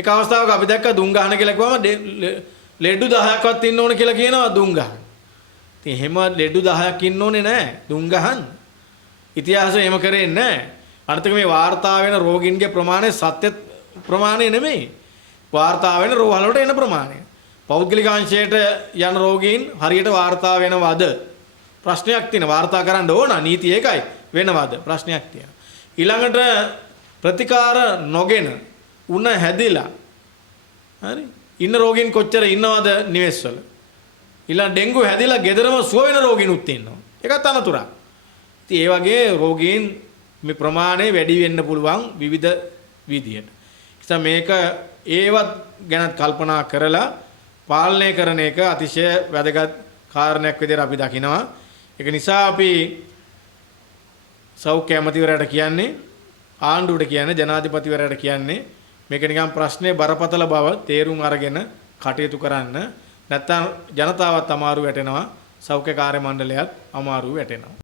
එක අවස්ථාවක අපි දැක්ක දුම් ගහන කියලා කිව්වම ලෙඩු 10ක්වත් ඉන්න ඕන කියලා කියනවා දුම් ගහන. ඉතින් එහෙම ලෙඩු 10ක් ඉන්න ඕනේ නැහැ දුම් ගහන්න. ඉතිහාසය එහෙම කරේ නැහැ. අනිත් මේ වාර්තා වෙන රෝගීන්ගේ ප්‍රමාණය සත්‍ය ප්‍රමාණය නෙමෙයි. වාර්තා වෙන රෝහල වලට එන ප්‍රමාණය. පෞද්ගලික අංශයට යන රෝගීන් හරියට වාර්තා වෙනවද? ප්‍රශ්නයක් තියෙනවා. වාර්තා කරන්න ඕන නීති ඒකයි. වෙනවද? ප්‍රශ්නයක් තියෙනවා. ඊළඟට ප්‍රතිකාර නොගෙන උණ හැදිලා හරි ඉන්න රෝගීන් කොච්චර ඉන්නවද නිවෙස්වල? ඊළඟ ඩෙන්ගු හැදිලා ගෙදරම සුව වෙන රෝගීනුත් ඉන්නවා. ඒකත් අනතුරක්. ඉතින් ඒ වගේ රෝගීන් මේ ප්‍රමාණය වැඩි වෙන්න පුළුවන් විවිධ විදියට. ඉතින් මේක ඒවත් ගැන කල්පනා කරලා පාලනය කරන එක අතිශය වැදගත් කාරණයක් විදිහට අපි දකිනවා. ඒක නිසා අපි සෞඛ්‍ය ඇමතිවරයාට කියන්නේ ආණ්ඩුවට කියන්නේ ජනාධිපතිවරයාට කියන්නේ මේක නිකන් ප්‍රශ්නේ බරපතල බව තේරුම් අරගෙන කටයුතු කරන්න. නැත්නම් ජනතාවත් අමාරු වැටෙනවා සෞඛ්‍ය කාර්ය මණ්ඩලයත් අමාරු වැටෙනවා.